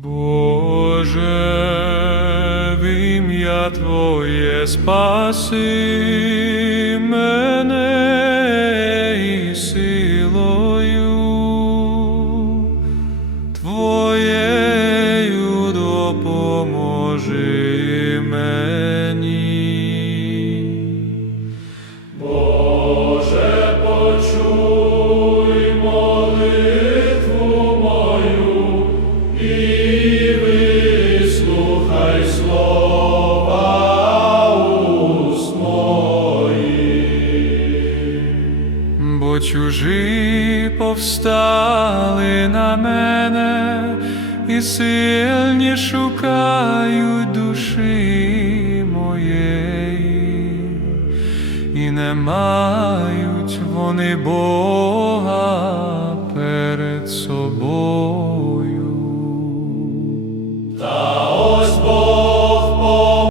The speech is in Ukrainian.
Боже, в ім'я Твоє спаси мене і силою Твоєю допоможи Бо чужі повстали на мене і сильні шукають душі моєї і не мають вони Бога перед собою.